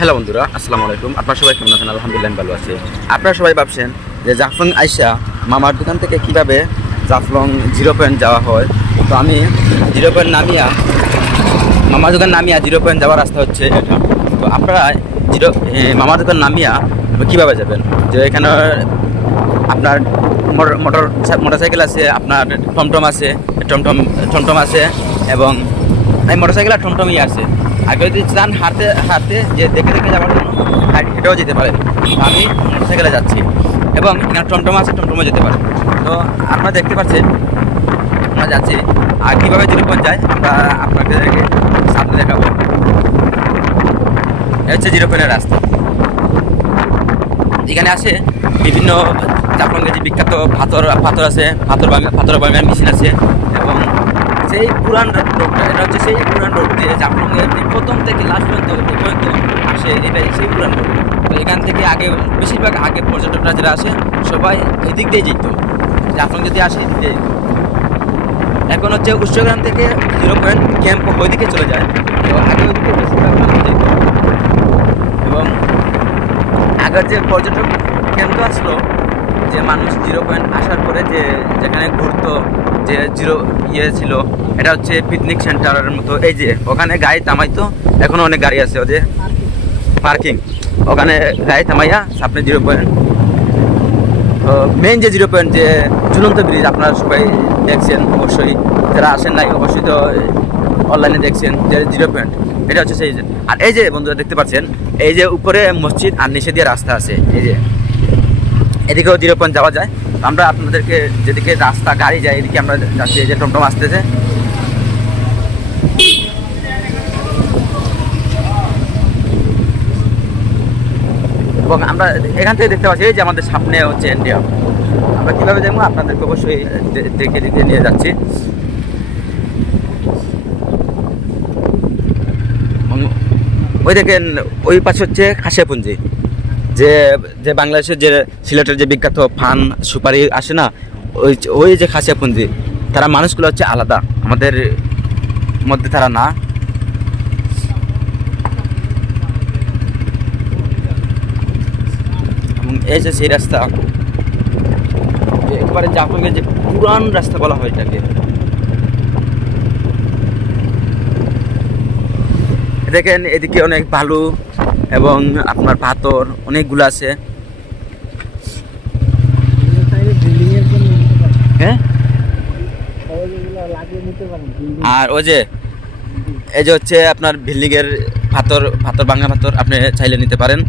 Hello বন্ধুরা, আসসালামু আলাইকুম। আপনারা সবাই কেমন আছেন? আলহামদুলিল্লাহ ভালো আছে। আপনারা সবাই ভাবছেন যে জাফলং আইসা মামার দোকান থেকে কিভাবে জাফলং 0 পয়েন্ট যাওয়া হয়। তো আমি 0 পয়েন্ট নামিয়া মামার দোকান নামিয়া 0 পয়েন্ট যাওয়ার রাস্তা হচ্ছে এটা। তো আপনারা মামার দোকান নামিয়া কীভাবে যাবেন? যে এখানে আপনার মোটরসাইকেল আছে, আপনার টমটম আছে, টমটম আছে এবং মোটরসাইকেল আর টমটমই আছে। আগে যদি চান হাঁটতে হাঁটতে যে দেখে দেখে যাওয়ার জন্য হেঁটেও যেতে পারেন। আমি মোটরসাইকেলে যাচ্ছি এবং এখানে টমটম আছে, টমটমও যেতে পারে। তো আপনারা দেখতে পাচ্ছেন আমরা যাচ্ছি। আর কীভাবে 0 পয়েন্ট যায় আমরা আপনাদেরকে সামনে দেখাবো। এটা হচ্ছে 0 পয়েন্টের রাস্তা। এখানে আছে বিভিন্ন জাফলংয়ের যে বিখ্যাত পাথর আছে, পাথর ভাঙার মেশিন আছে এবং সেই পুরান রোডটা, এটা হচ্ছে সেই পুরান রোড দিয়ে জাফলংয়ের প্রথম থেকে লাস্ট পর্যন্ত আসে, এটাই সেই পুরান রোড। তো এখান থেকে আগে বেশিরভাগ আগে পর্যটকরা যারা আসে সবাই এদিক দিয়ে যেত, জাফলং যদি আসে এদিক দিয়ে যেত। এখন হচ্ছে উচ্চগ্রাম থেকে 0 পয়েন্ট ক্যাম্প ওইদিকে চলে যায়। তো আগে ওইদিকে বেশিরভাগ মানুষ যেত এবং আগের যে পর্যটক কেন্দ্র আসলো, যে মানুষ 0 পয়েন্ট আসার পরে যেখানে ঘুরতো, যে ছিল, এটা হচ্ছে পিকনিক সেন্টারের মতো। এই যে ওখানে গাড়ি থামাইতো, এখনও অনেক গাড়ি আছে, ওদের পার্কিং, ওখানে গাড়ি থামাইয়া সামনে 0 পয়েন্ট। তো মেইন যে 0 পয়েন্ট, যে ঝুলন্ত ব্রিজ, আপনারা সবাই দেখছেন অবশ্যই, যারা আসেন নাই অবশ্যই তো অনলাইনে দেখছেন যে 0 পয়েন্ট, এটা হচ্ছে সেই। আর এই যে বন্ধুরা দেখতে পাচ্ছেন, এই যে উপরে মসজিদ আর নিচে দিয়ে রাস্তা আছে, এই যে এদিকেও 0 পয়েন্ট যাওয়া যায়। আমরা আপনাদেরকে যেদিকে রাস্তা গাড়ি যায় এদিকে আমরা যাচ্ছি। এই যে টমটম আসতেছে এবং আমরা এখান থেকে দেখতে পাচ্ছি এই যে আমাদের সামনে হচ্ছে ইন্ডিয়া। আমরা কীভাবে যাবো আপনাদেরকে অবশ্যই দেখে দেখে নিয়ে যাচ্ছি। ওই দেখেন ওই পাশে হচ্ছে খাসিয়াপুঞ্জি, যে বাংলাদেশের যে সিলেটের যে বিখ্যাত পান সুপারি আসে না, ওই যে খাসিয়াপুঞ্জি, তারা মানুষগুলো হচ্ছে আলাদা, আমাদের মধ্যে তারা না। এবং এই যে সেই রাস্তা একবারে জাফলংয়ের যে পুরান রাস্তা বলা হয় এটাকে। দেখেন এদিকে অনেক বালু এবং আপনার পাথর অনেকগুলো আছে। হ্যাঁ, আর ওই যে এই যে হচ্ছে আপনার বিল্ডিং এর পাথর ভাঙা পাথর আপনি চাইলে নিতে পারেন।